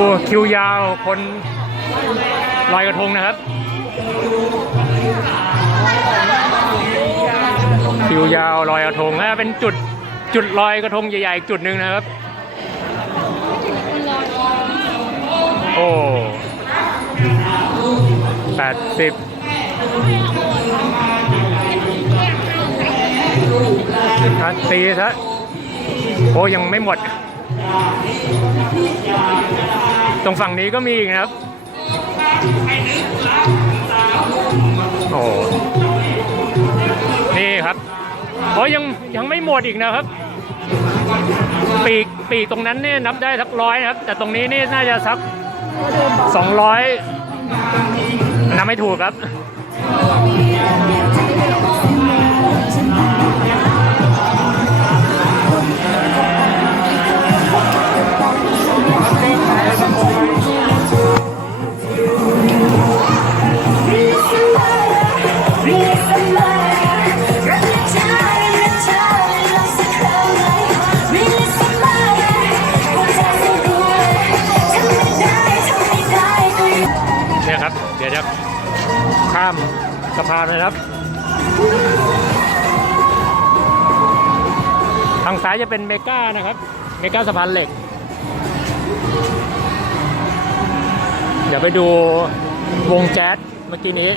ดูคิวยาวคนลอยกระทงนะครับ คิวยาวลอยกระทงนะเป็นจุดจุดลอยกระทงใหญ่ๆอีกจุดหนึ่งนะครับ โอ้แปดสิบทัดตีซะโอ้ยังไม่หมด ตรงฝั่งนี้ก็มีอีกนะครับ โอ้นี่ครับโอ้ยังยังไม่หมดอีกนะครับ ปีกปีกตรงนั้นเนี่ยนับได้สักร้อยนะครับ แต่ตรงนี้นี่น่าจะสักสองร้อยนับไม่ถูกครับ เนี่ยครับเดี๋ยวจะข้ามสะพานนะครับ ทางซ้ายจะเป็นเมกานะครับ เมกาสะพานเหล็ก เดี๋ยวไปดูวงแจ๊สเมื่อกี้นี้